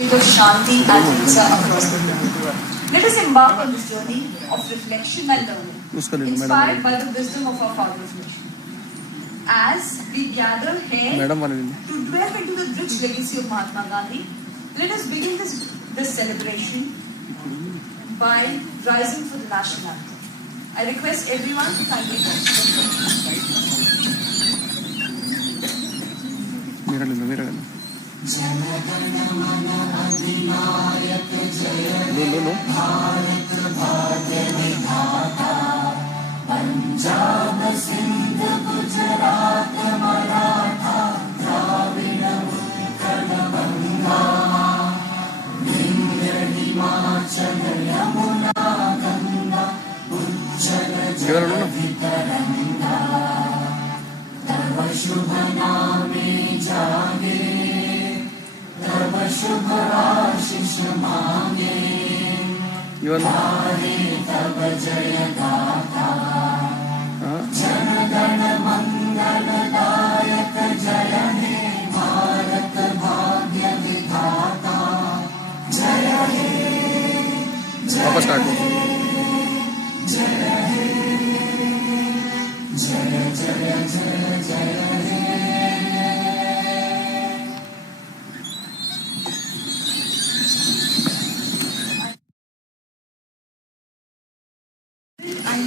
of Shanti and Hinsa across the globe. Let us embark on this journey of reflection and learning, inspired by the wisdom of our father's nation. As we gather here to delve into the rich legacy of Mahatma Gandhi, let us begin this celebration by rising for the national anthem. I request everyone to kindly rise. Punjab Sindh Gujarat Maratha Dravid Utkal Ganga Vindhya Himachal Yamuna Ganga उज्जल जगति तरंगा तव शुभ नामे जागे तव शुभ आशीष मांगे गाहे तब जय गाथा जन गण मंगल दायक जय हे भारत भाग्य विधाता जय हे जय हे जय हे जय जय जय जय हे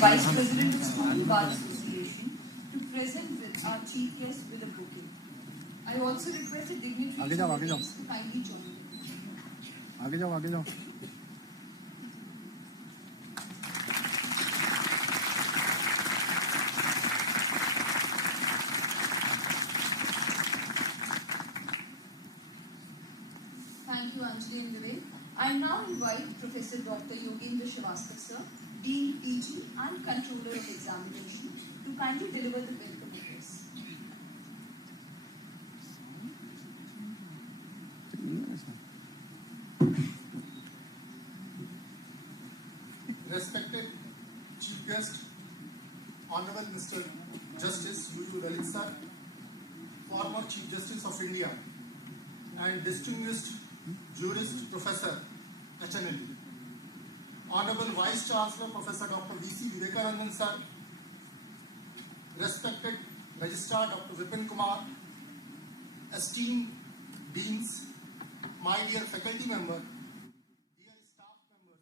Vice President of Student Bar Association to present with our chief guest with a bouquet. I also request the dignitaries to kindly join me. आगे जाओ Thank you, Anjali and Uday. I now invite Professor Dr. Yogendra Srivastava, sir, Dean PG and Controller of Examination, to kindly deliver the welcome address. Respected Chief Guest, Honorable Mr. Justice Lalit sir, former Chief Justice of India and Distinguished Jurist Professor, HNLU, Honorable Vice Chancellor Professor Dr. V.C. Vivekanandan sir, respected Registrar Dr. Vipin Kumar, esteemed Deans, my dear faculty member, dear staff members,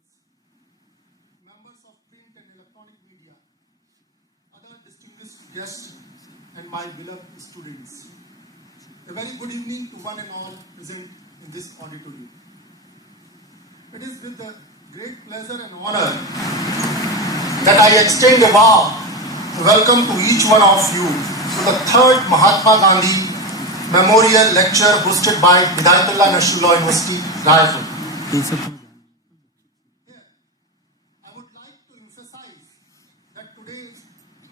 members of print and electronic media, other distinguished guests, and my beloved students. A very good evening to one and all present in this auditorium. It is with the great pleasure and honor that I extend a warm welcome to each one of you to the third Mahatma Gandhi Memorial Lecture hosted by Hidayatullah University, Raipur. Here, I would like to emphasize that today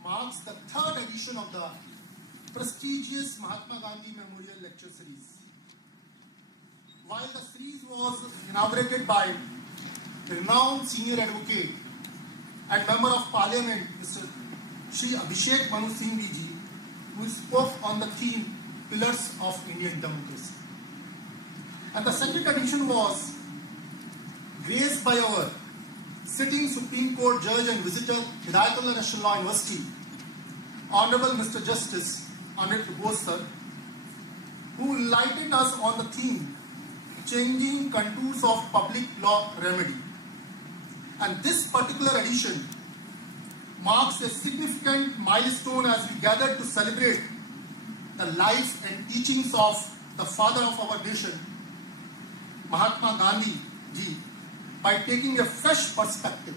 marks the third edition of the prestigious Mahatma Gandhi Memorial Lecture Series. While the series was inaugurated by renowned senior advocate and member of parliament, Mr. Shri Abhishek Manu Singh ji, who spoke on the theme Pillars of Indian Democracy. And the second edition was graced by our sitting Supreme Court Judge and Visitor, Hidayatullah National Law University, Honorable Mr. Justice Anil Bose sir, who enlightened us on the theme Changing Contours of Public Law Remedy. And this particular edition marks a significant milestone as we gather to celebrate the life and teachings of the father of our nation, Mahatma Gandhi ji, by taking a fresh perspective.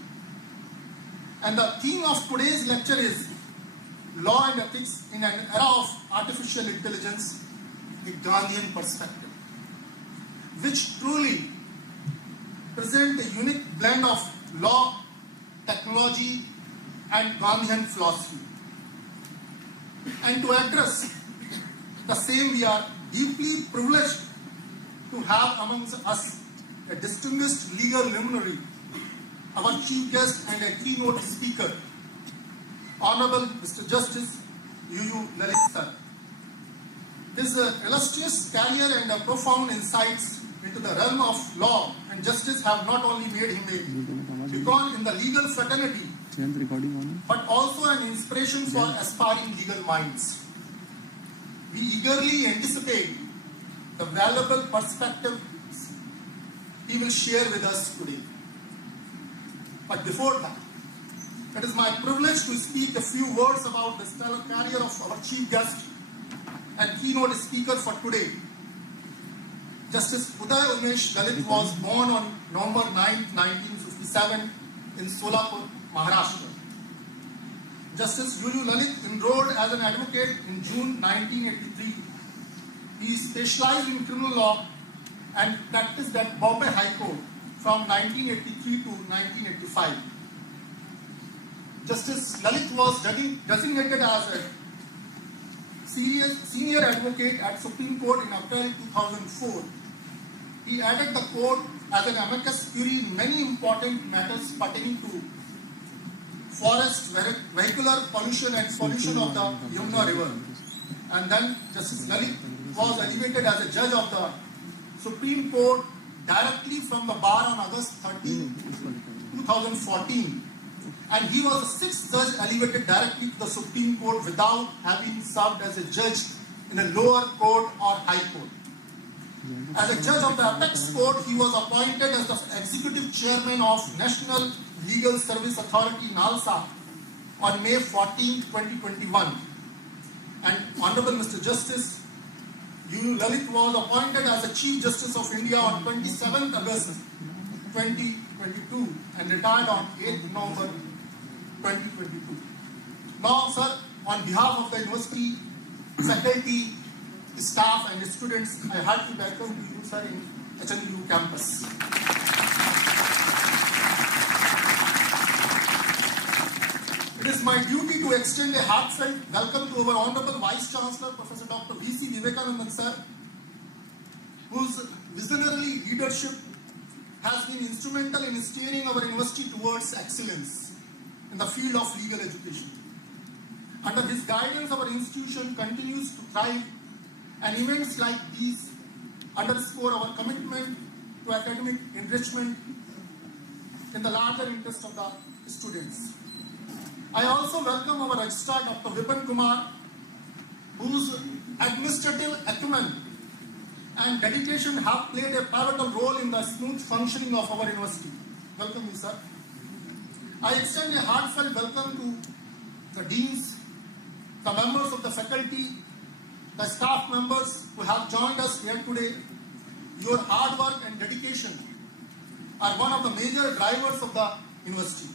And the theme of today's lecture is Law and Ethics in an Era of Artificial Intelligence, the Gandhian Perspective, which truly present a unique blend of law, technology, and Gandhian philosophy. And to address the same, we are deeply privileged to have amongst us a distinguished legal luminary, our chief guest and a keynote speaker, Honorable Mr. Justice Lalit sir. His illustrious career and profound insights into the realm of law and justice have not only made him a beacon in the legal fraternity, but also an inspiration for aspiring legal minds. We eagerly anticipate the valuable perspective he will share with us today. But before that, it is my privilege to speak a few words about the stellar career of our chief guest and keynote speaker for today. Justice Uday Umesh Lalit was born on November 9, 1957 in Solapur, Maharashtra. Justice Lalit enrolled as an advocate in June 1983. He specialized in criminal law and practiced at Bombay High Court from 1983 to 1985. Justice Lalit was designated as a senior advocate at Supreme Court in April 2004. He added the court as an amicus curiae in many important matters pertaining to forest, vehicular pollution and pollution of the Yamuna River. And then Justice Lalit was elevated as a judge of the Supreme Court directly from the bar on August 13, 2014. And he was the sixth judge elevated directly to the Supreme Court without having served as a judge in a lower court or high court. As a judge of the Apex Court, he was appointed as the executive chairman of National Legal Service Authority, NALSA, on May 14, 2021. And Honorable Mr. Justice Lalit was appointed as the Chief Justice of India on 27th August 2022 and retired on 8th November 2022. Now, sir, on behalf of the university, faculty, staff and students, I heartily welcome you, sir, in HNLU campus. It is my duty to extend a heartfelt welcome to our Honorable Vice Chancellor, Professor Dr. V.C. Vivekanandan, sir, whose visionary leadership has been instrumental in steering our university towards excellence in the field of legal education. Under his guidance, our institution continues to thrive, and events like these underscore our commitment to academic enrichment in the larger interest of the students. I also welcome our Registrar, Dr. Vipin Kumar, whose administrative acumen and dedication have played a pivotal role in the smooth functioning of our university. Welcome you, sir. I extend a heartfelt welcome to the deans, the members of the faculty, the staff members who have joined us here today. Your hard work and dedication are one of the major drivers of the university.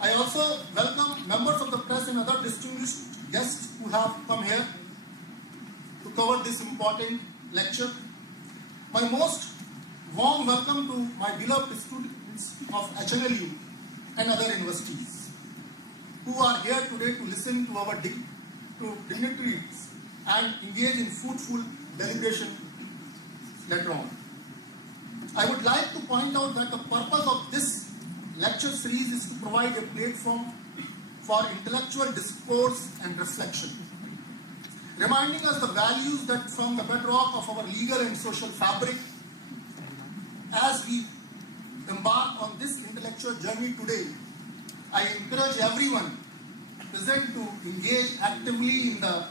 I also welcome members of the press and other distinguished guests who have come here to cover this important lecture. My most warm welcome to my beloved students of HNLU and other universities who are here today to listen to our dignitaries and engage in fruitful deliberation later on. I would like to point out that the purpose of this lecture series is to provide a platform for intellectual discourse and reflection, reminding us the values that form the bedrock of our legal and social fabric. As we embark on this intellectual journey today, I encourage everyone present to engage actively in the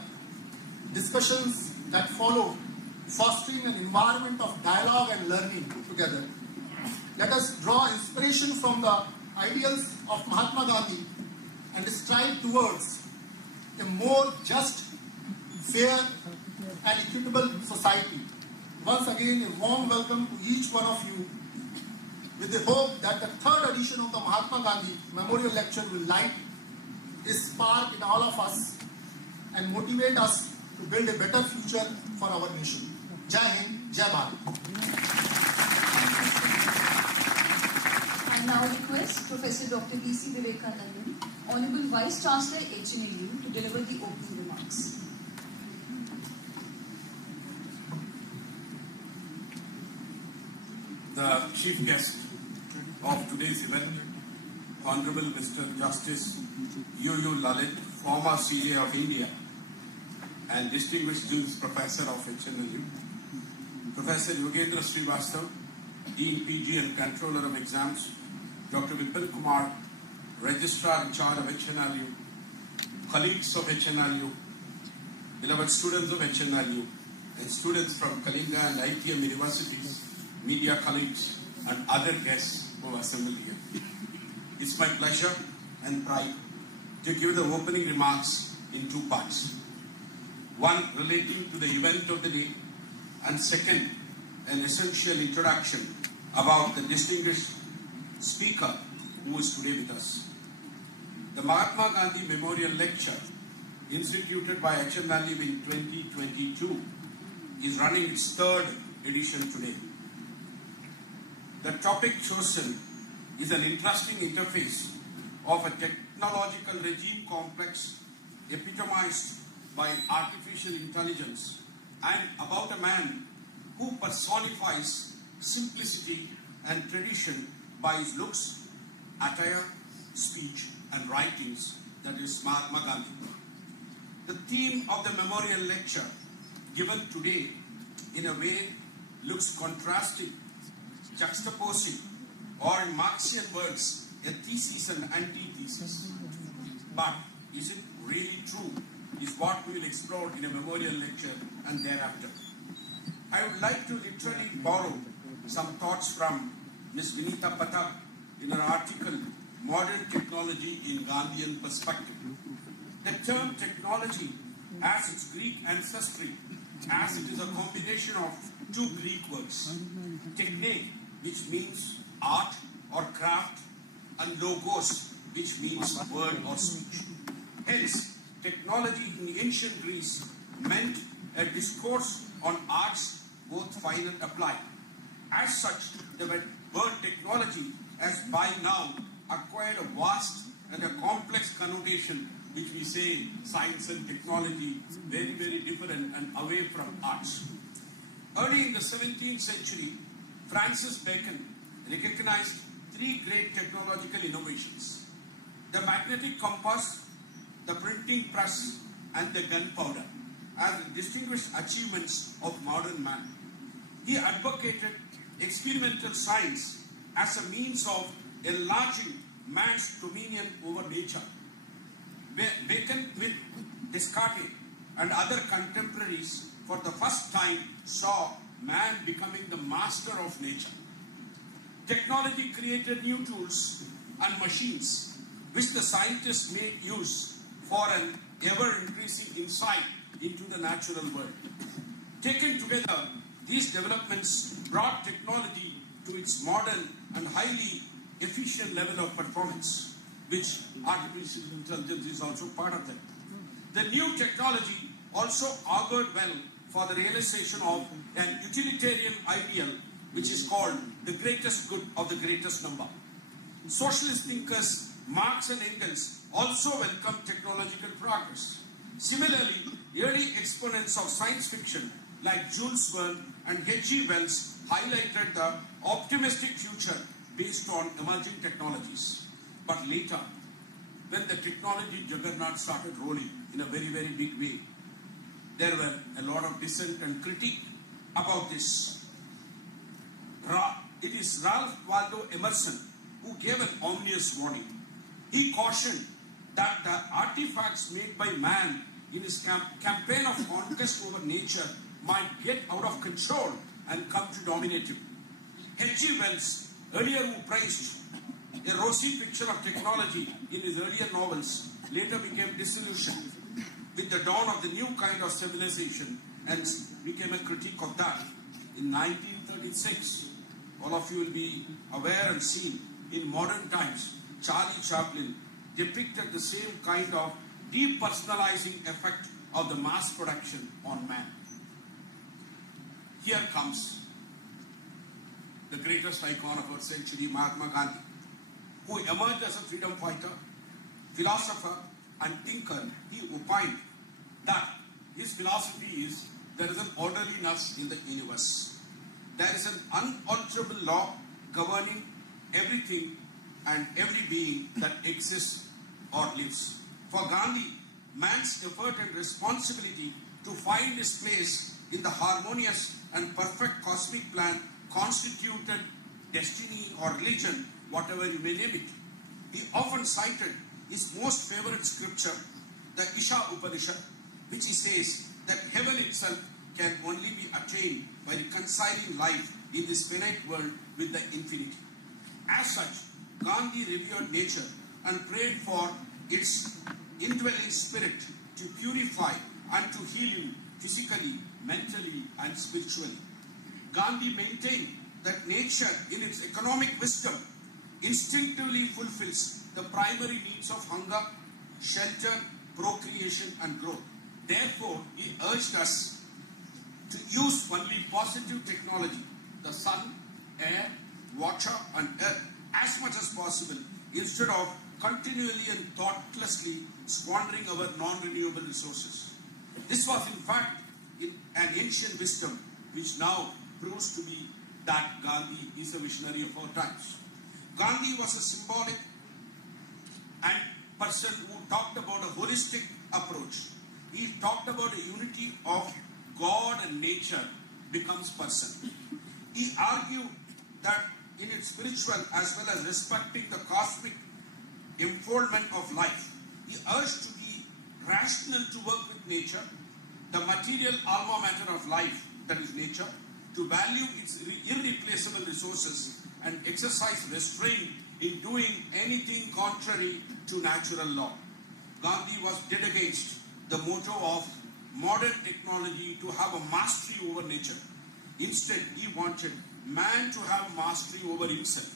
discussions that follow, fostering an environment of dialogue and learning together. Let us draw inspiration from the ideals of Mahatma Gandhi and strive towards a more just, fair and equitable society. Once again, a warm welcome to each one of you, with the hope that the third edition of the Mahatma Gandhi Memorial Lecture will light a spark in all of us and motivate us to build a better future for our nation. Jai Hind, Jai Bharat. I now request Professor Dr. V.C. Vivekanandan, Honorable Vice Chancellor HNLU, to deliver the opening remarks. The chief guest of today's event, Honorable Mr. Justice UU Lalit, former CA of India and Distinguished Jurist Professor of HNLU, Professor Yogendra Srivastav, Dean PG and Controller of Exams, Dr. Vipin Kumar, Registrar in charge of HNLU, colleagues of HNLU, beloved students of HNLU, and students from Kalinga and ITM universities, media colleagues, and other guests who have assembled here. It's my pleasure and pride to give the opening remarks in two parts. One relating to the event of the day, and second, an essential introduction about the distinguished speaker who is today with us. The Mahatma Gandhi Memorial Lecture, instituted by HNLU in 2022, is running its third edition today. The topic chosen is an interesting interface of a technological regime complex epitomized by artificial intelligence and about a man who personifies simplicity and tradition by his looks, attire, speech, and writings, that is Mahatma Gandhi. The theme of the memorial lecture given today in a way looks contrasting, juxtaposing, or in Marxian words, a thesis and antithesis. But is it really true is what we will explore in a memorial lecture and thereafter. I would like to literally borrow some thoughts from Ms. Vinita Pathak in her article, Modern Technology in Gandhian Perspective. The term technology has its Greek ancestry, as it is a combination of two Greek words, techne, which means art or craft, and logos, which means word or speech. Hence, technology in ancient Greece meant a discourse on arts, both fine and applied. As such, the word technology has by now acquired a vast and a complex connotation, which we say science and technology, very, very different and away from arts. Early in the 17th century, Francis Bacon recognized three great technological innovations: the magnetic compass, the printing press, and the gunpowder, as distinguished achievements of modern man. He advocated experimental science as a means of enlarging man's dominion over nature. Bacon, with Descartes and other contemporaries, for the first time saw man becoming the master of nature. Technology created new tools and machines which the scientists made use for an ever-increasing insight into the natural world. Taken together, these developments brought technology to its modern and highly efficient level of performance, which artificial intelligence is also part of that. The new technology also augured well for the realization of an utilitarian ideal, which is called the greatest good of the greatest number. Socialist thinkers Marx and Engels also welcomed technological progress. Similarly, early exponents of science fiction like Jules Verne and H.G. Wells highlighted the optimistic future based on emerging technologies. But later, when the technology juggernaut started rolling in a very, very big way, there were a lot of dissent and critique about this. It is Ralph Waldo Emerson who gave an ominous warning. He cautioned that the artifacts made by man in his campaign of conquest over nature might get out of control and come to dominate him. H.G. Wells, earlier who praised a rosy picture of technology in his earlier novels, later became disillusioned with the dawn of the new kind of civilization and became a critique of that. In 1936, all of you will be aware and seen, in modern times, Charlie Chaplin depicted the same kind of depersonalizing effect of the mass production on man. Here comes the greatest icon of our century, Mahatma Gandhi, who emerged as a freedom fighter, philosopher, and thinker. He opined that his philosophy is there is an orderliness in the universe. There is an unalterable law governing everything and every being that exists or lives. For Gandhi, man's effort and responsibility to find his place in the harmonious and perfect cosmic plan constituted destiny or religion, whatever you may name it. He often cited his most favorite scripture, the Isha Upanishad, which he says that heaven itself can only be attained by reconciling life in this finite world with the infinity. As such, Gandhi revered nature and prayed for its indwelling spirit to purify and to heal him physically, mentally, and spiritually. Gandhi maintained that nature, in its economic wisdom, instinctively fulfills the primary needs of hunger, shelter, procreation, and growth. Therefore, he urged us to use only positive technology, the sun, air, water, and earth, as much as possible, instead of continually and thoughtlessly squandering our non-renewable resources. This was, in fact, an ancient wisdom, which now proves to be that Gandhi is a visionary of our times. Gandhi was a symbolic and person who talked about a holistic approach. He talked about a unity of God and nature becomes person. He argued that in its spiritual as well as respecting the cosmic unfoldment of life, he urged to be rational to work with nature, the material alma mater of life, that is nature, to value its irreplaceable resources and exercise restraint in doing anything contrary to natural law. Gandhi was dead against the motto of modern technology to have a mastery over nature. Instead, he wanted man to have mastery over himself.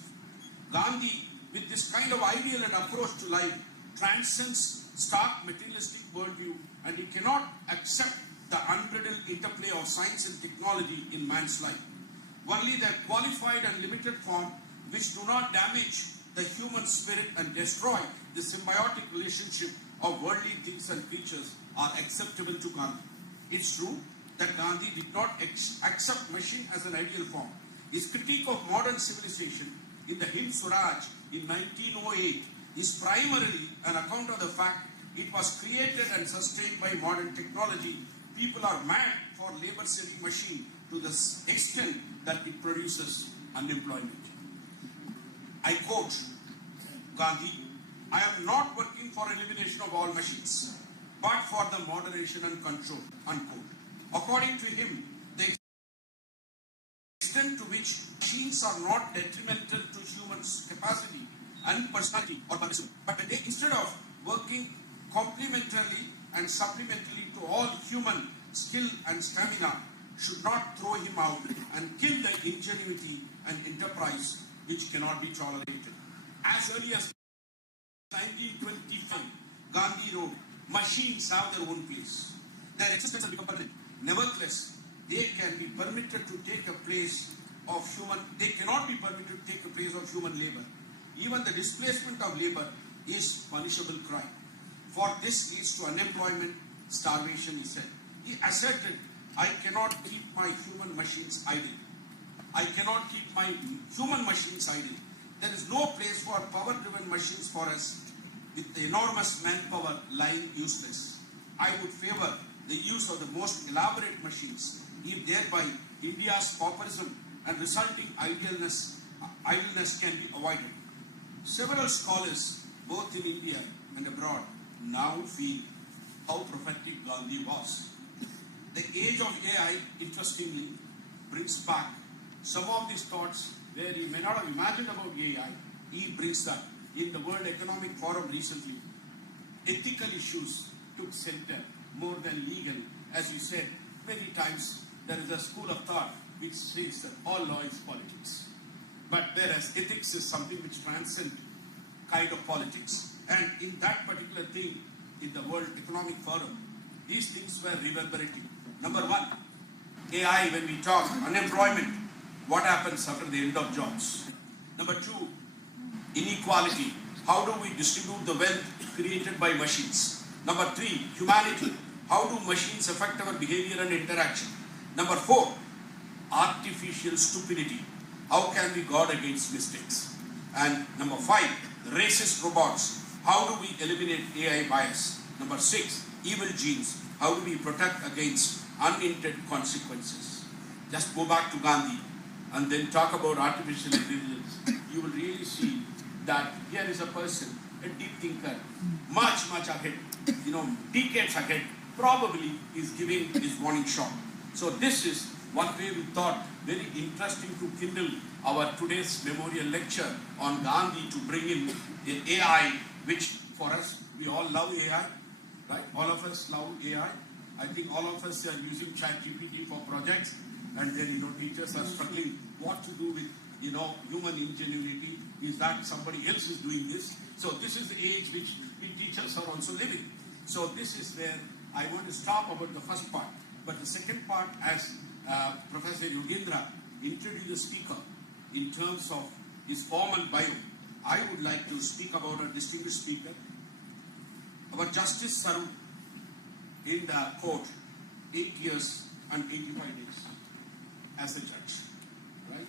Gandhi, with this kind of ideal and approach to life, transcends stark materialistic worldview, and he cannot accept the unbridled interplay of science and technology in man's life. Only their qualified and limited form, which do not damage the human spirit and destroy the symbiotic relationship of worldly things and creatures, are acceptable to Gandhi. It's true that Gandhi did not accept machine as an ideal form. His critique of modern civilization in the Hind Swaraj in 1908 is primarily an account of the fact it was created and sustained by modern technology. People are mad for labor-saving machine to the extent that it produces unemployment. I quote Gandhi, "I am not working for elimination of all machines, but for the moderation and control," unquote. According to him, the extent to which machines are not detrimental to humans' capacity and personality or person, but they, instead of working complementarily and supplementarily to all human skill and stamina, should not throw him out and kill the ingenuity and enterprise which cannot be tolerated. As early as 1925, Gandhi wrote, "Machines have their own place. Their existence has become permanent. Nevertheless, they can be permitted to take a place of human. They cannot be permitted to take a place of human labor. Even the displacement of labor is punishable crime. For this leads to unemployment, starvation," he said. He asserted, "I cannot keep my human machines idle. I cannot keep my human machines idle. There is no place for power-driven machines for us, with the enormous manpower lying useless. I would favor the use of the most elaborate machines, if thereby India's pauperism and resulting idleness can be avoided." Several scholars, both in India and abroad, now feel how prophetic Gandhi was. The age of AI, interestingly, brings back some of these thoughts where you may not have imagined about AI. He brings that. In the World Economic Forum recently, ethical issues took center more than legal. As we said many times, there is a school of thought which says that all law is politics. But whereas ethics is something which transcends kind of politics. And in that particular thing, in the World Economic Forum, these things were reverberating. Number one, AI, when we talk unemployment, what happens after the end of jobs? Number two, inequality. How do we distribute the wealth created by machines? Number three, humanity. How do machines affect our behavior and interaction? Number four, artificial stupidity. How can we guard against mistakes? And number five, racist robots. How do we eliminate AI bias? Number six, evil genes. How do we protect against unintended consequences? just go back to Gandhi and then talk about artificial intelligence, you will really see that here is a person, a deep thinker, much ahead, decades ahead, probably is giving his warning shot. So this is one way we thought very interesting to kindle our today's memorial lecture on Gandhi, to bring in the AI, which for us, we all love AI, right? All of us love AI. I think all of us are using ChatGPT for projects, and then, teachers are struggling what to do with, human ingenuity. Is that somebody else is doing this? So this is the age which we teachers are also living. So this is where I want to stop about the first part. But the second part, as Professor Yogendra introduced the speaker in terms of his formal bio, I would like to speak about a distinguished speaker. Our Justice served in the court 8 years and 85 days as a judge, right?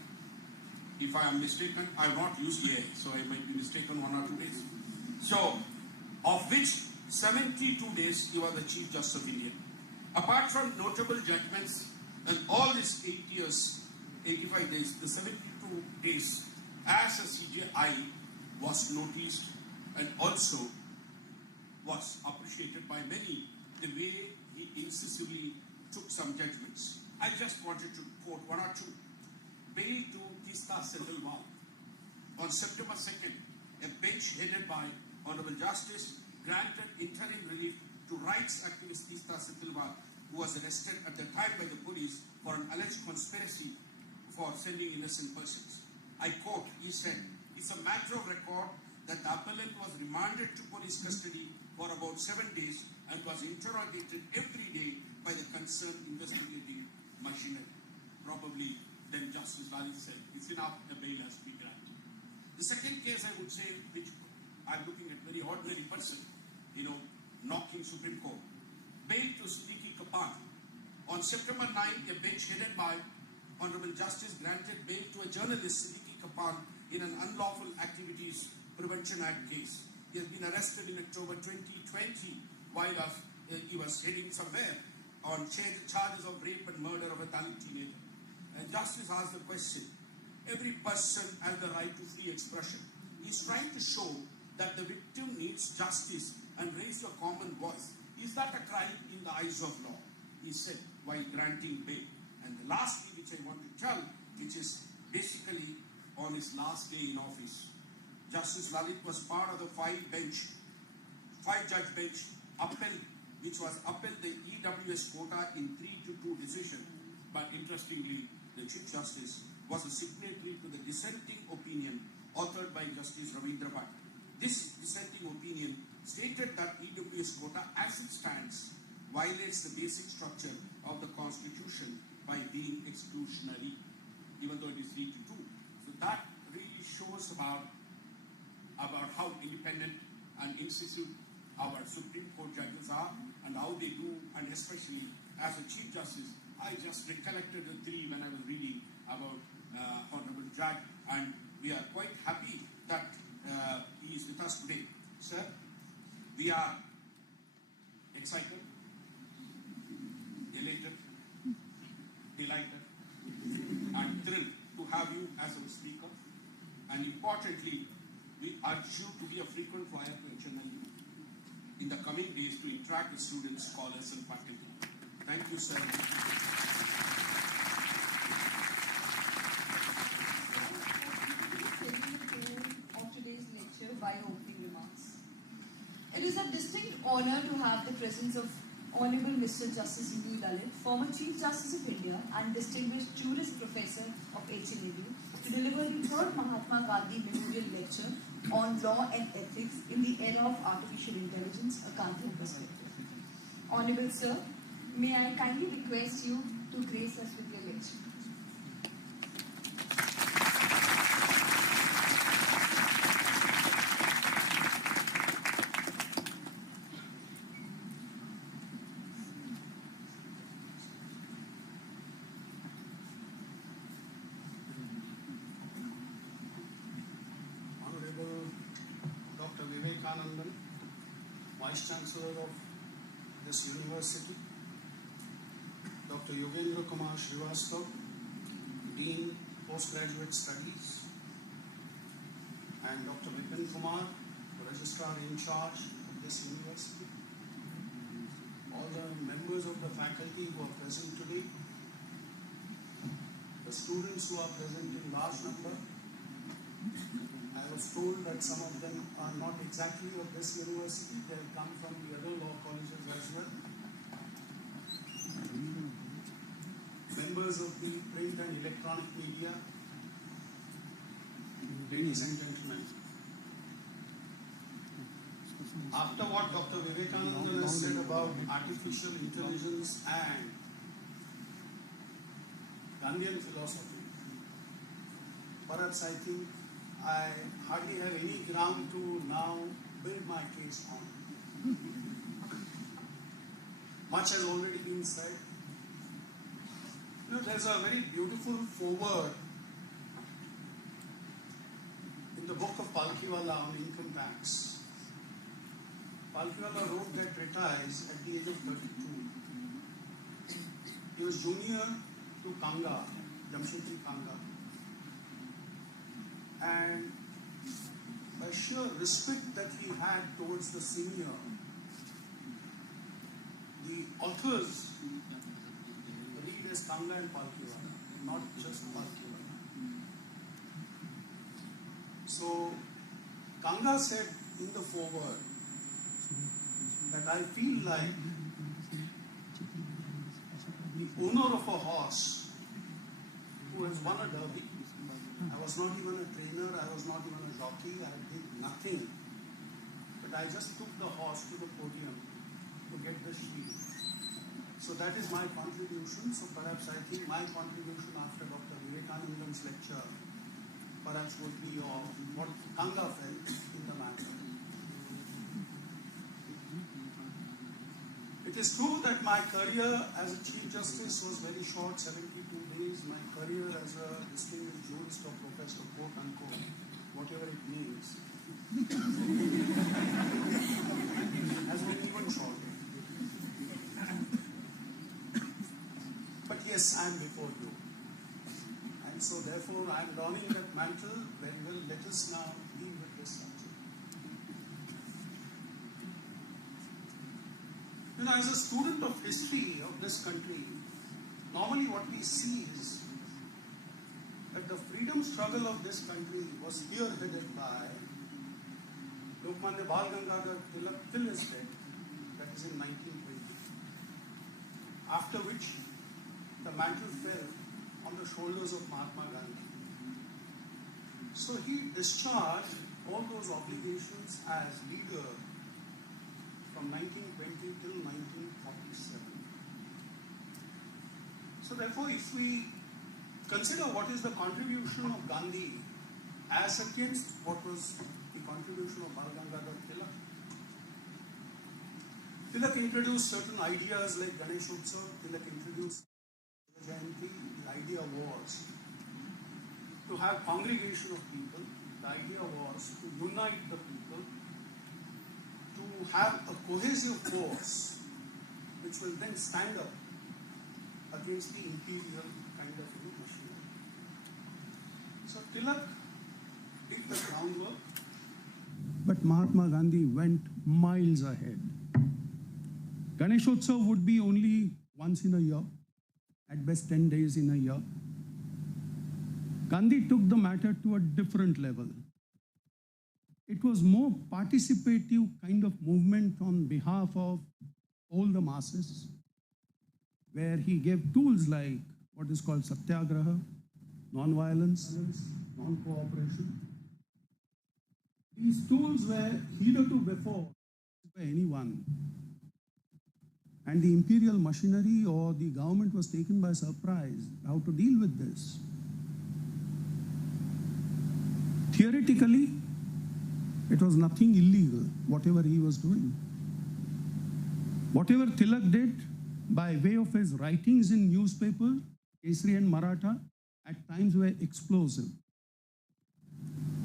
If I am mistaken, I have not used AI, so I might be mistaken 1 or 2 days. So, of which 72 days he was the Chief Justice of India. Apart from notable judgments and all these 8 years, 85 days, the 72 days as a CJI was noticed and also was appreciated by many, the way he incisively took some judgments. I just wanted to quote 1 or 2. Bail to Tista Setalwal. On September 2nd, a bench headed by Honorable Justice granted interim relief to rights activist Tista Setalwal, who was arrested at the time by the police for an alleged conspiracy for sending innocent persons. I quote, he said, "It's a matter of record that the appellant was remanded to police custody for about 7 days and was interrogated every day by the concerned investigating machinery." Probably then Justice Lalit said, it's enough, a bail has to be granted. The second case I would say, which I'm looking at very ordinary person, knocking Supreme Court. Bail to Siddiqui Kapan. On September 9th, a bench headed by Honorable Justice granted bail to a journalist, Siddiqui Kapan, in an unlawful activities prevention act case. He has been arrested in October 2020 while he was heading somewhere on charges of rape and murder of a Dalit teenager. And Justice asked the question, every person has the right to free expression. He's trying to show that the victim needs justice and raise a common voice. Is that a crime in the eyes of law? He said, while granting bail. And the last thing which I want to tell, which is basically on his last day in office, Justice Lalit was part of the five-judge bench appel, which was upheld the EWS quota in 3-2 decision. But interestingly, the Chief Justice was a signatory to the dissenting opinion authored by Justice Ravindra Bhatt. This dissenting opinion stated that EWS quota as it stands violates the basic structure of the Constitution by being exclusionary, even though it is 3-2. So that really shows about how independent and incisive our Supreme Court judges are and how they do, and especially as a Chief Justice, I just recollected the 3 when I was reading about Honorable Judge, and we are quite happy that he is with us today. Sir, we are excited, elated, delighted, and thrilled to have you as our speaker. And importantly, we urge you to be a frequent flyer to HNLU in the coming days to interact with students, scholars, and faculty. Thank you, sir. Of today's lecture by opening remarks. It is a distinct honor to have the presence of Honorable Mr. Justice Uday Lalit, former Chief Justice of India and Distinguished Jurist Professor of HNLU, to deliver the third Mahatma Gandhi Memorial Lecture on Law and Ethics in the Era of Artificial Intelligence, a Gandhian Perspective. Honorable Sir, may I kindly request you to grace us with your lecture. Vice Chancellor of this university, Dr. Yogendra Kumar Srivastava, Postgraduate Studies, and Dr. Vipin Kumar, the Registrar in charge of this university, all the members of the faculty who are present today, the students who are present in large number. I was told that some of them are not exactly of this university, they have come from the other law colleges as well. Members of the print and electronic media, ladies and gentlemen. After what Dr. Vivekananda has said about artificial intelligence and Gandhian philosophy, perhaps I think I hardly have any ground to now build my case on. Much has already been said. You know, there's a very beautiful foreword in the book of Palkhiwala on income tax. Palkhiwala wrote that treatise at the age of 32. He was junior to Kanga, Jamshedji Kanga. And by sheer respect that he had towards the senior, the authors read as Kanga and Palkhiwala, not just Palkhiwala. So, Kanga said in the foreword that I feel like the owner of a horse who has won a derby. I was not even a trainer, I was not even a jockey, I did nothing. But I just took the horse to the podium to get the shield. So that is my contribution. So perhaps I think my contribution after Dr. Vivekananda's lecture perhaps would be of what Kanga felt in the matter. It is true that my career as a Chief Justice was very short, 72 days. My career as a Distinguished Jurist Professor, quote unquote, whatever it means, has been even shorter. But yes, I am before you. And so therefore I am donning that mantle. Very well, let us now deal with this subject. You know, as a student of history of this country, normally what we see is that the freedom struggle of this country was spearheaded by Lokmanya Bal Gangadhar Tilak till his death, that is in 1920. After which the mantle fell on the shoulders of Mahatma Gandhi. So he discharged all those obligations as leader from 1920 till 1947. So therefore, if we consider what is the contribution of Gandhi as against what was the contribution of Bal Gangadhar Tilak. Tilak introduced certain ideas like Ganeshotsav, Tilak introduced Jayanti. The idea was to have congregation of people, the idea was to unite the people, to have a cohesive force which will then stand up against the imperial kind of machine. So Tilak did the groundwork, but Mahatma Gandhi went miles ahead. Ganeshotsav would be only once in a year, at best 10 days in a year. Gandhi took the matter to a different level. It was more participative kind of movement on behalf of all the masses, where he gave tools like what is called satyagraha, non-violence, non-cooperation. These tools were hitherto before by anyone. And the imperial machinery or the government was taken by surprise how to deal with this. Theoretically, it was nothing illegal, whatever he was doing. Whatever Tilak did by way of his writings in newspaper, Kesari and Maratha, at times were explosive.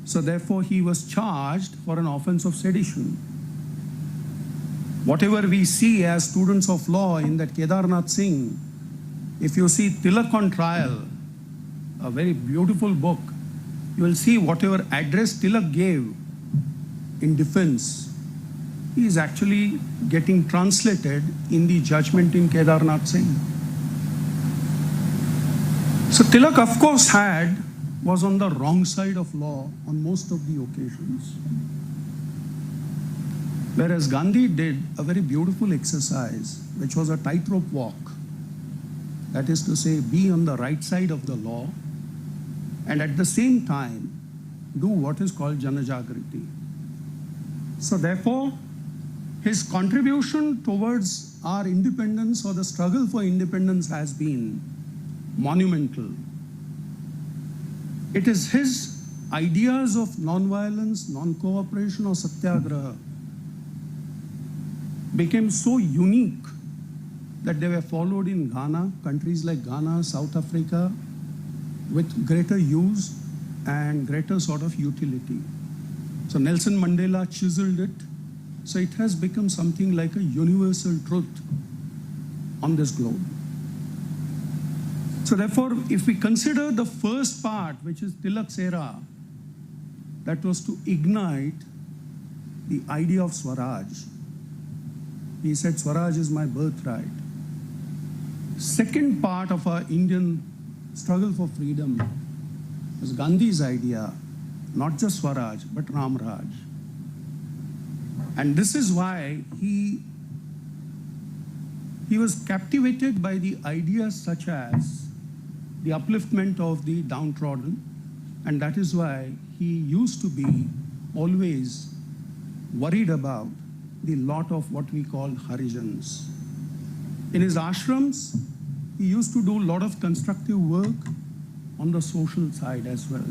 So therefore he was charged for an offense of sedition. Whatever we see as students of law in that Kedarnath Singh, if you see Tilak on trial, a very beautiful book, you will see whatever address Tilak gave in defense, he is actually getting translated in the judgment in Kedarnath Singh. So Tilak, of course, was on the wrong side of law on most of the occasions. Whereas Gandhi did a very beautiful exercise, which was a tightrope walk. That is to say, be on the right side of the law and at the same time do what is called Janajagriti. So therefore, his contribution towards our independence or the struggle for independence has been monumental. It is his ideas of non-violence, non-cooperation or satyagraha became so unique that they were followed in Ghana, countries like Ghana, South Africa, with greater use and greater sort of utility. So Nelson Mandela chiseled it. So it has become something like a universal truth on this globe. So therefore, if we consider the first part, which is Tilak's era, that was to ignite the idea of Swaraj. He said, Swaraj is my birthright. Second part of our Indian struggle for freedom was Gandhi's idea, not just Swaraj, but Ram Raj. And this is why he was captivated by the ideas such as the upliftment of the downtrodden, and that is why he used to be always worried about the lot of what we call Harijans. In his ashrams, he used to do a lot of constructive work on the social side as well.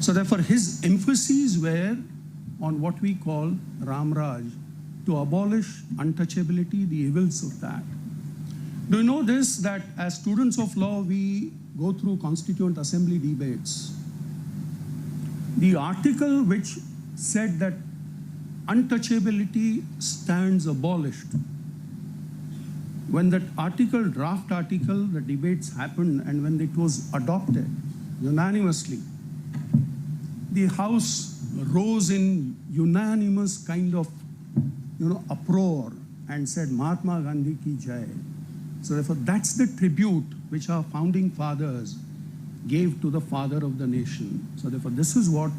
So therefore, his emphases were on what we call Ram Raj, to abolish untouchability, the evils of that. Do you know this, that as students of law, we go through Constituent Assembly debates. The article which said that untouchability stands abolished, when that article, draft article, the debates happened, and when it was adopted unanimously, the House rose in unanimous kind of, uproar and said, Mahatma Gandhi ki jai. So therefore, that's the tribute which our founding fathers gave to the father of the nation. So therefore, this is what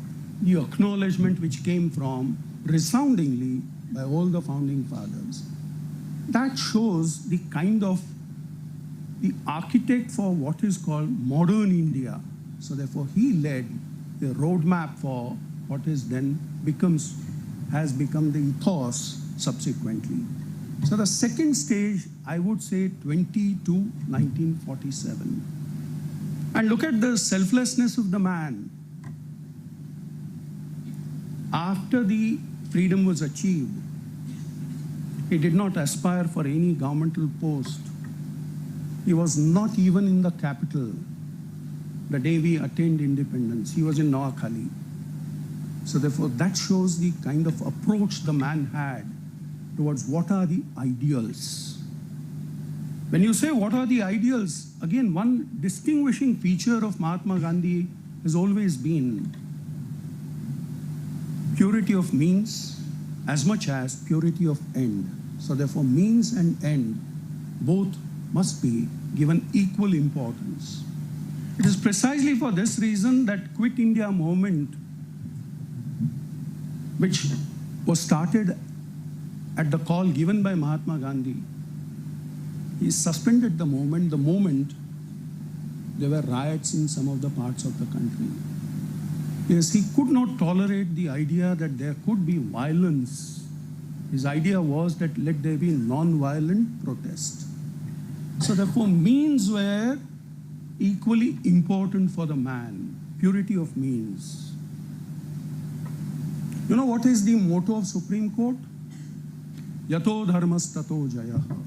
the acknowledgement which came from resoundingly by all the founding fathers. That shows the kind of the architect for what is called modern India. So therefore, he led the roadmap for what is then has become the ethos subsequently. So the second stage, I would say 20 to 1947. And look at the selflessness of the man. After the freedom was achieved, he did not aspire for any governmental post. He was not even in the capital the day we attained independence. He was in Noakhali. So therefore, that shows the kind of approach the man had towards what are the ideals. When you say what are the ideals, again, one distinguishing feature of Mahatma Gandhi has always been purity of means as much as purity of end. So therefore, means and end both must be given equal importance. It is precisely for this reason that Quit India movement, which was started at the call given by Mahatma Gandhi, he suspended the moment there were riots in some of the parts of the country. Yes, he could not tolerate the idea that there could be violence. His idea was that let there be non-violent protest. So therefore, means were equally important for the man, purity of means. You know what is the motto of Supreme Court? Yato dharmas tato jayaha.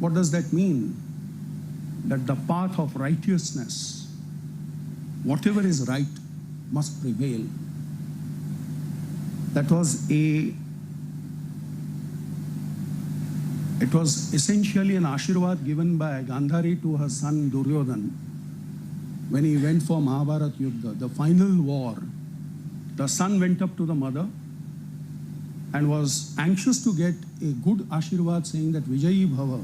What does that mean? That the path of righteousness, whatever is right, must prevail. It was essentially an Ashirwad given by Gandhari to her son Duryodhan. when he went for Mahabharat Yuddha, the final war, the son went up to the mother and was anxious to get a good Ashirwad saying that Vijayi Bhava.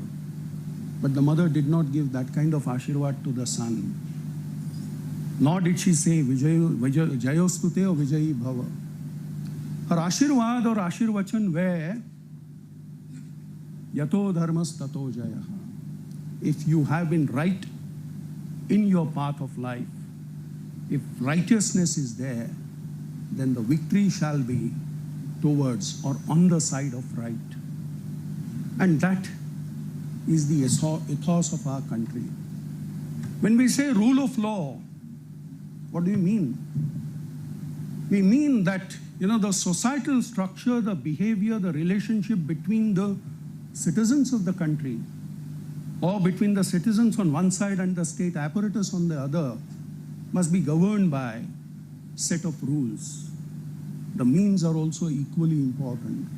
But the mother did not give that kind of Ashirwad to the son. Nor did she say Jayostute or Vijayi Bhava. Her Ashirwad or Ashirvachan were Yato Dharmas Tato Jayaha. If you have been right in your path of life, if righteousness is there, then the victory shall be towards or on the side of right. And that is the ethos of our country. When we say rule of law, what do we mean? We mean that, the societal structure, the behavior, the relationship between the citizens of the country, or between the citizens on one side and the state apparatus on the other, must be governed by a set of rules. The means are also equally important.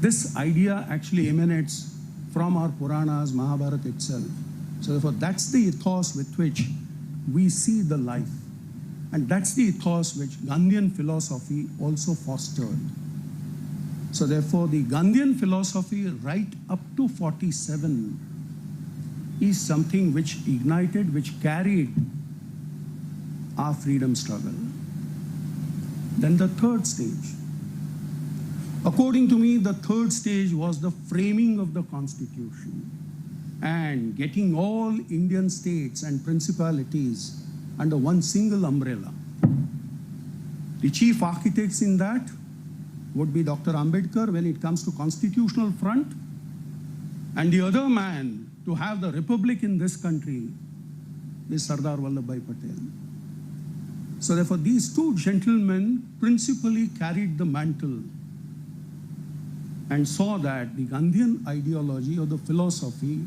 This idea actually emanates from our Puranas, Mahabharata itself. So therefore, that's the ethos with which we see the life. And that's the ethos which Gandhian philosophy also fostered. So therefore, the Gandhian philosophy right up to 47 is something which ignited, which carried our freedom struggle. Then the third stage. According to me, the third stage was the framing of the Constitution and getting all Indian states and principalities under one single umbrella. The chief architects in that would be Dr. Ambedkar when it comes to constitutional front, and the other man to have the republic in this country is Sardar Vallabhbhai Patel. So therefore, these two gentlemen principally carried the mantle and saw that the Gandhian ideology or the philosophy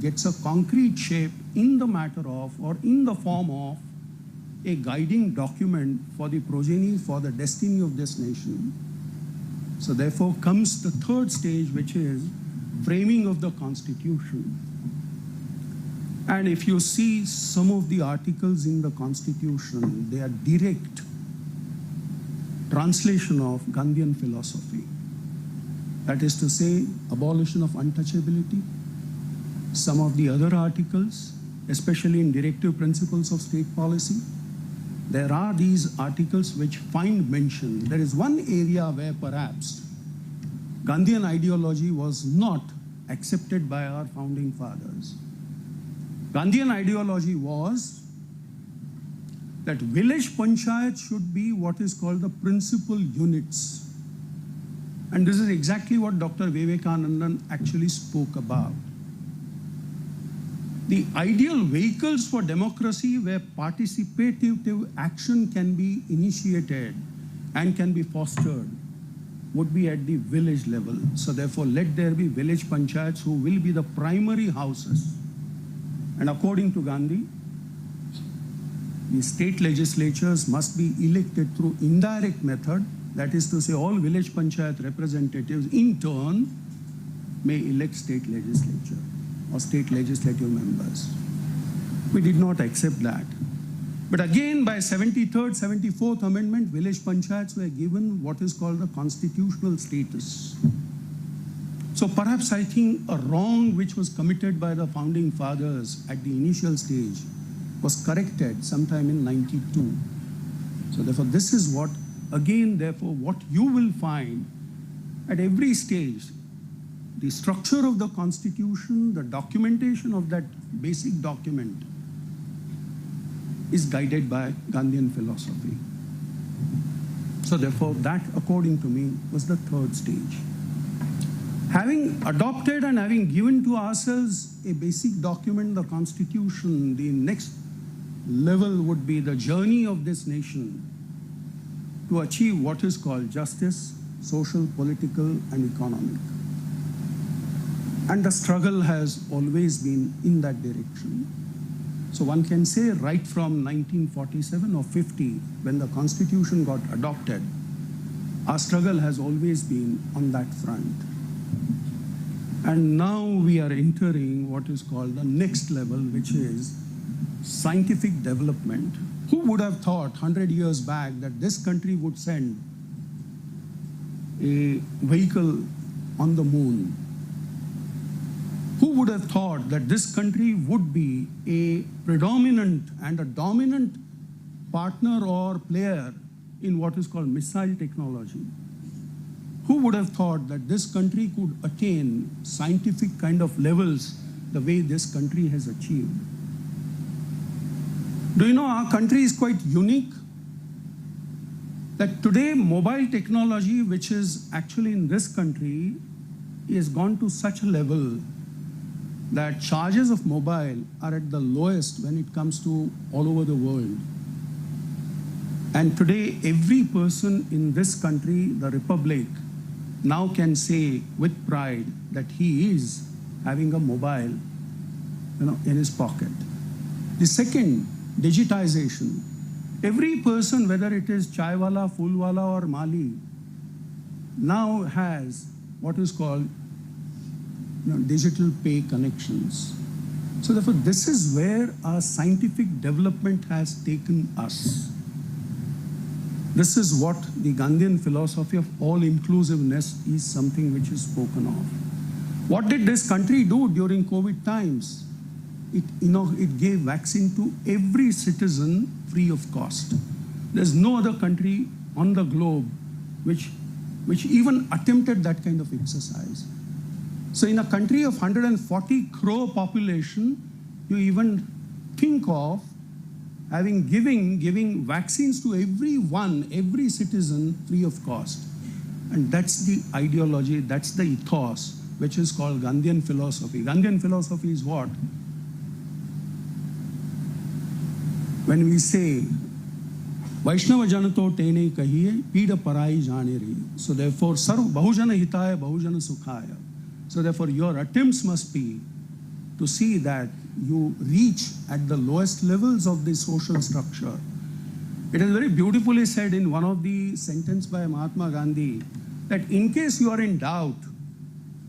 gets a concrete shape in the matter of, or in the form of, a guiding document for the progeny, for the destiny of this nation. So therefore comes the third stage, which is framing of the Constitution. And if you see some of the articles in the Constitution, they are direct translation of Gandhian philosophy. That is to say, abolition of untouchability. Some of the other articles, especially in directive principles of state policy, there are these articles which find mention. There is one area where perhaps Gandhian ideology was not accepted by our founding fathers. Gandhian ideology was that village panchayat should be what is called the principal units. And this is exactly what Dr. Vivekanandan actually spoke about. The ideal vehicles for democracy where participative action can be initiated and can be fostered would be at the village level. So therefore, let there be village panchayats who will be the primary houses. And according to Gandhi, the state legislatures must be elected through indirect method. That is to say, all village panchayat representatives in turn may elect state legislature or state legislative members. We did not accept that. But again, by 73rd, 74th Amendment, village panchayats were given what is called the constitutional status. So perhaps I think a wrong which was committed by the founding fathers at the initial stage was corrected sometime in 92. So therefore, this is what, again, therefore, what you will find at every stage. The structure of the Constitution, the documentation of that basic document is guided by Gandhian philosophy. So therefore, that, according to me, was the third stage. Having adopted and having given to ourselves a basic document, the Constitution, the next level would be the journey of this nation to achieve what is called justice, social, political, and economic. And the struggle has always been in that direction. So one can say right from 1947 or 50, when the Constitution got adopted, our struggle has always been on that front. And now we are entering what is called the next level, which is scientific development. Who would have thought 100 years back that this country would send a vehicle on the moon? Who would have thought that this country would be a predominant and a dominant partner or player in what is called missile technology? Who would have thought that this country could attain scientific kind of levels the way this country has achieved? Do you know our country is quite unique? That today mobile technology, which is actually in this country, is gone to such a level that charges of mobile are at the lowest when it comes to all over the world. And today every person in this country, the Republic, now can say with pride that he is having a mobile, in his pocket. The second, digitization. Every person, whether it is chaiwala, fulwala or mali, now has what is called digital pay connections. So therefore, this is where our scientific development has taken us. This is what the Gandhian philosophy of all-inclusiveness is something which is spoken of. What did this country do during COVID times? It gave vaccine to every citizen free of cost. There's no other country on the globe which even attempted that kind of exercise. So in a country of 140 crore population, you even think of giving vaccines to every citizen free of cost. And that's the ideology, that's the ethos, which is called Gandhian philosophy. Gandhian philosophy is what? When we say, Vaishnava janato tene kahiye, pida parai jane ri. So therefore, sarv bahujana hitaya, bahujana sukhaya. So therefore, your attempts must be to see that you reach at the lowest levels of the social structure. It is very beautifully said in one of the sentences by Mahatma Gandhi that in case you are in doubt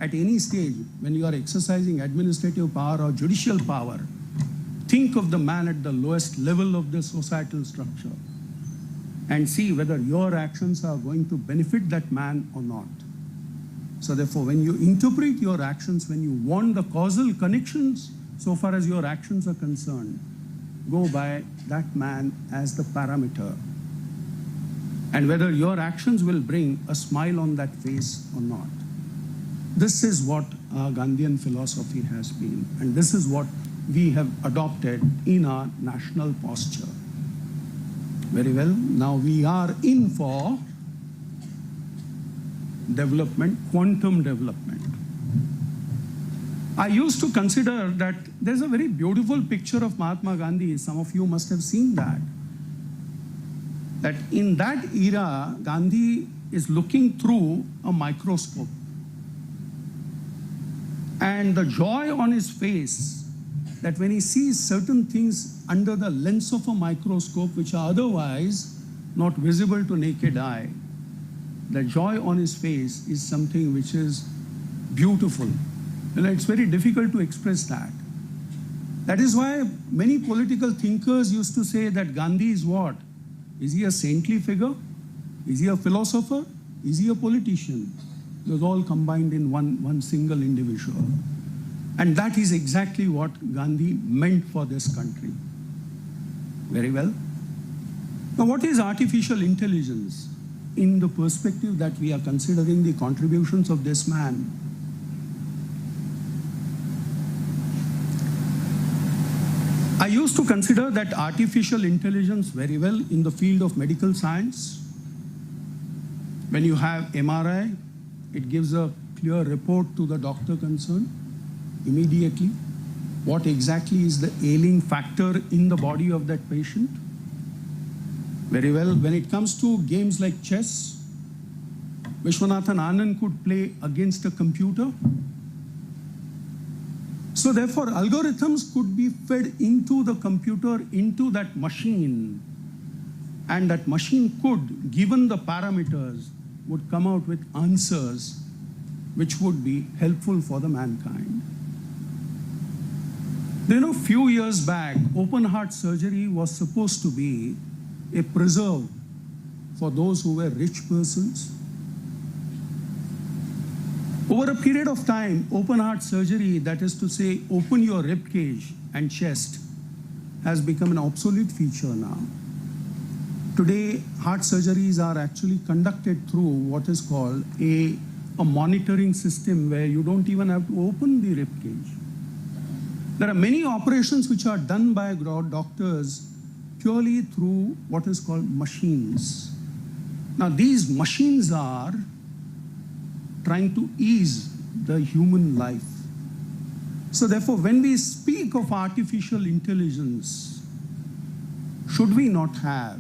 at any stage when you are exercising administrative power or judicial power, think of the man at the lowest level of the societal structure and see whether your actions are going to benefit that man or not. So therefore, when you interpret your actions, when you want the causal connections, so far as your actions are concerned, go by that man as the parameter. And whether your actions will bring a smile on that face or not. This is what our Gandhian philosophy has been. And this is what we have adopted in our national posture. Very well. Now we are in for development, quantum development. I used to consider that there's a very beautiful picture of Mahatma Gandhi. Some of you must have seen that. That in that era, Gandhi is looking through a microscope. And the joy on his face, that when he sees certain things under the lens of a microscope which are otherwise not visible to naked eye, the joy on his face is something which is beautiful. And it's very difficult to express that. That is why many political thinkers used to say that Gandhi is what? Is he a saintly figure? Is he a philosopher? Is he a politician? It was all combined in one single individual. And that is exactly what Gandhi meant for this country. Very well. Now, what is artificial intelligence in the perspective that we are considering the contributions of this man? I used to consider that artificial intelligence very well in the field of medical science. When you have MRI, it gives a clear report to the doctor concerned immediately. What exactly is the ailing factor in the body of that patient? Very well. When it comes to games like chess, Vishwanathan Anand could play against a computer. So therefore, algorithms could be fed into the computer, into that machine. And that machine could, given the parameters, would come out with answers which would be helpful for the mankind. You know, few years back, open heart surgery was supposed to be a preserve for those who were rich persons. Over a period of time, open heart surgery, that is to say, open your rib cage and chest, has become an obsolete feature now. Today, heart surgeries are actually conducted through what is called a monitoring system where you don't even have to open the rib cage. There are many operations which are done by doctors purely through what is called machines. Now, these machines are trying to ease the human life. So therefore, when we speak of artificial intelligence, should we not have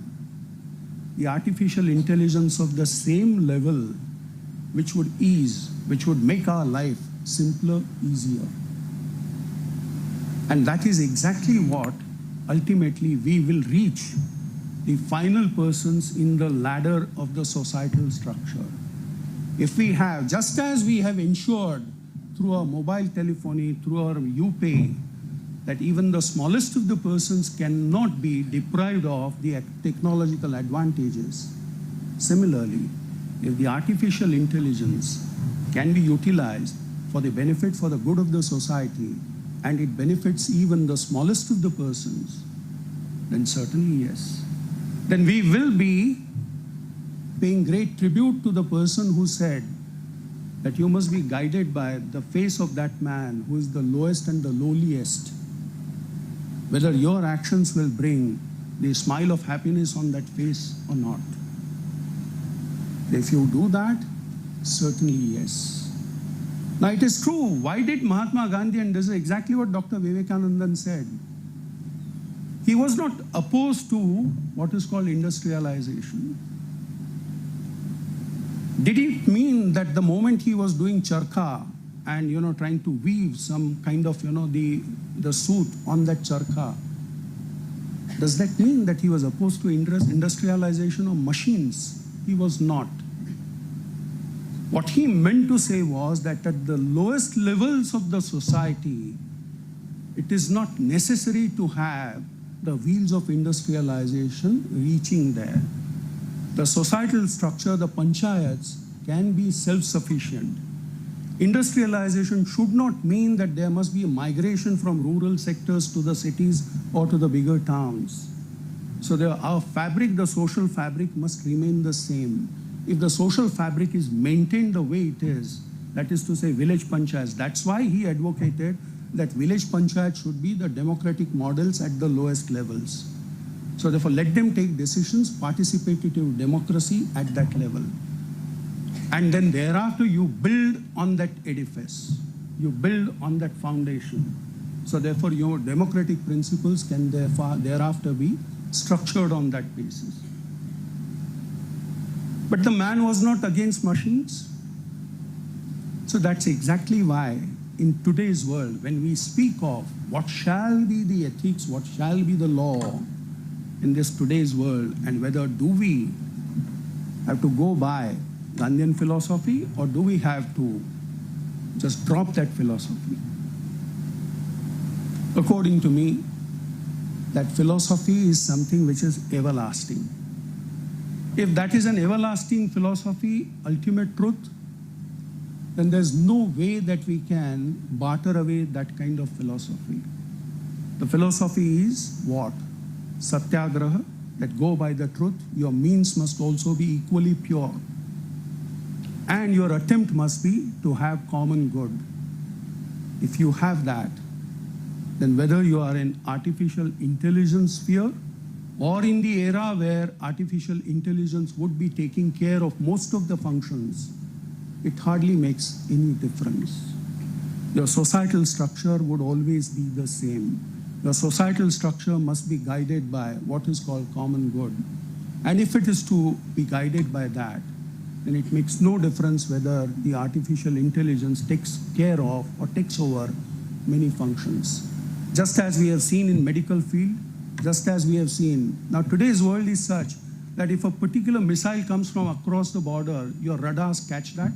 the artificial intelligence of the same level which would ease, which would make our life simpler, easier? And that is exactly what ultimately we will reach the final persons in the ladder of the societal structure. If we have, just as we have ensured through our mobile telephony, through our UPay, that even the smallest of the persons cannot be deprived of the technological advantages. Similarly, if the artificial intelligence can be utilized for the benefit, for the good of the society, and it benefits even the smallest of the persons, then certainly yes. Then we will be paying great tribute to the person who said that you must be guided by the face of that man who is the lowest and the lowliest, whether your actions will bring the smile of happiness on that face or not. If you do that, certainly yes. Now it is true, why did Mahatma Gandhi, and this is exactly what Dr. Vivekananda said, he was not opposed to what is called industrialization. Did it mean that the moment he was doing charkha and trying to weave some kind of the suit on that charkha, does that mean that he was opposed to industrialization of machines? He was not. What he meant to say was that at the lowest levels of the society, it is not necessary to have the wheels of industrialization reaching there. The societal structure, the panchayats, can be self-sufficient. Industrialization should not mean that there must be a migration from rural sectors to the cities or to the bigger towns. So our fabric, the social fabric, must remain the same. If the social fabric is maintained the way it is, that is to say village panchayats, that's why he advocated that village panchayats should be the democratic models at the lowest levels. So therefore, let them take decisions, participative democracy at that level. And then thereafter, you build on that edifice. You build on that foundation. So therefore, your democratic principles can thereafter be structured on that basis. But the man was not against machines. So that's exactly why in today's world, when we speak of what shall be the ethics, what shall be the law in this today's world, and whether do we have to go by Gandhian philosophy or do we have to just drop that philosophy? According to me, that philosophy is something which is everlasting. If that is an everlasting philosophy, ultimate truth, then there's no way that we can barter away that kind of philosophy. The philosophy is what? Satyagraha, that go by the truth. Your means must also be equally pure. And your attempt must be to have common good. If you have that, then whether you are in artificial intelligence sphere or in the era where artificial intelligence would be taking care of most of the functions, it hardly makes any difference. Your societal structure would always be the same. Your societal structure must be guided by what is called common good. And if it is to be guided by that, then it makes no difference whether the artificial intelligence takes care of or takes over many functions. Just as we have seen in medical field, just as we have seen. Now today's world is such that if a particular missile comes from across the border, your radars catch that.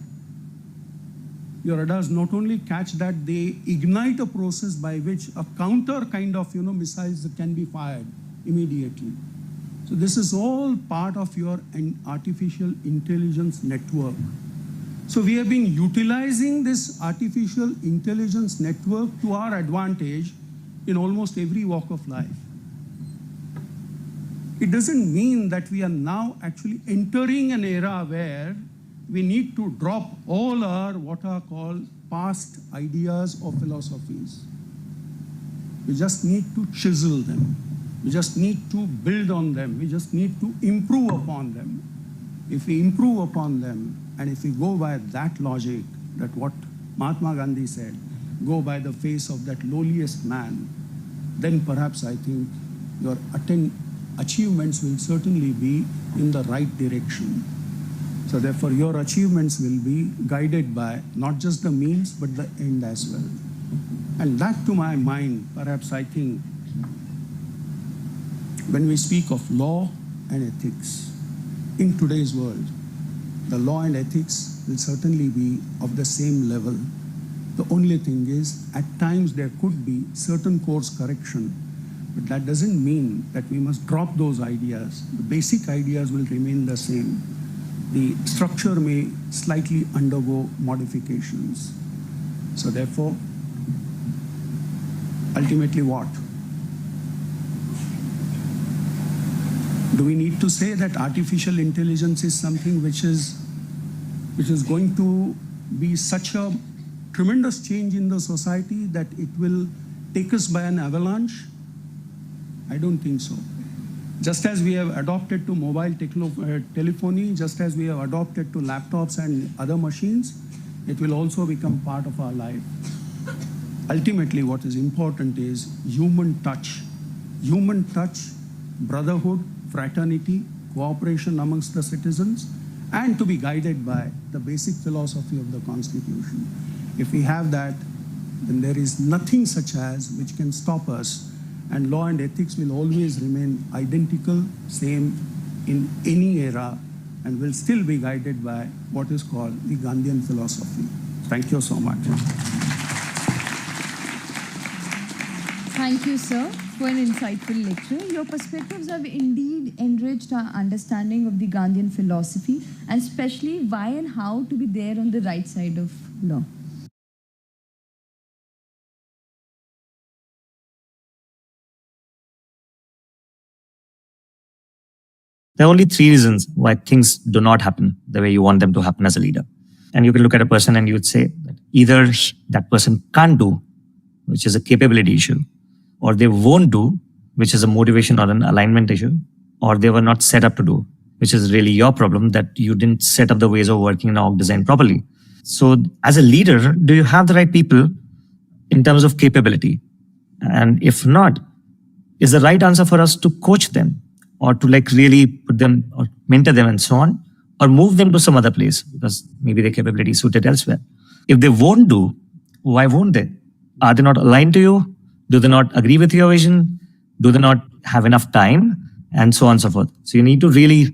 your radars not only catch that, they ignite a process by which a counter kind of missiles can be fired immediately. So this is all part of your artificial intelligence network. So we have been utilizing this artificial intelligence network to our advantage in almost every walk of life. It doesn't mean that we are now actually entering an era where we need to drop all our what are called past ideas or philosophies. We just need to chisel them. We just need to build on them. We just need to improve upon them. If we improve upon them, and if we go by that logic, that what Mahatma Gandhi said, go by the face of that lowliest man, then perhaps I think your achievements will certainly be in the right direction. So therefore your achievements will be guided by not just the means, but the end as well. And that to my mind, perhaps I think, when we speak of law and ethics in today's world, the law and ethics will certainly be of the same level. The only thing is, at times there could be certain course correction, but that doesn't mean that we must drop those ideas. The basic ideas will remain the same. The structure may slightly undergo modifications. So therefore, ultimately what? Do we need to say that artificial intelligence is something which is going to be such a tremendous change in the society that it will take us by an avalanche? I don't think so. Just as we have adopted to mobile telephony, just as we have adopted to laptops and other machines, it will also become part of our life. Ultimately, what is important is human touch. Human touch, brotherhood, fraternity, cooperation amongst the citizens, and to be guided by the basic philosophy of the Constitution. If we have that, then there is nothing such as which can stop us, and law and ethics will always remain identical, same in any era, and will still be guided by what is called the Gandhian philosophy. Thank you so much. Thank you, sir, for an insightful lecture. Your perspectives have indeed enriched our understanding of the Gandhian philosophy, and especially why and how to be there on the right side of law. There are only three reasons why things do not happen the way you want them to happen as a leader. And you can look at a person and you would say that either that person can't do, which is a capability issue, or they won't do, which is a motivation or an alignment issue, or they were not set up to do, which is really your problem that you didn't set up the ways of working in org design properly. So as a leader, do you have the right people in terms of capability? And if not, is the right answer for us to coach them or to really put them or mentor them and so on, or move them to some other place because maybe their capability is suited elsewhere? If they won't do, why won't they? Are they not aligned to you? Do they not agree with your vision? Do they not have enough time? And so on and so forth. So you need to really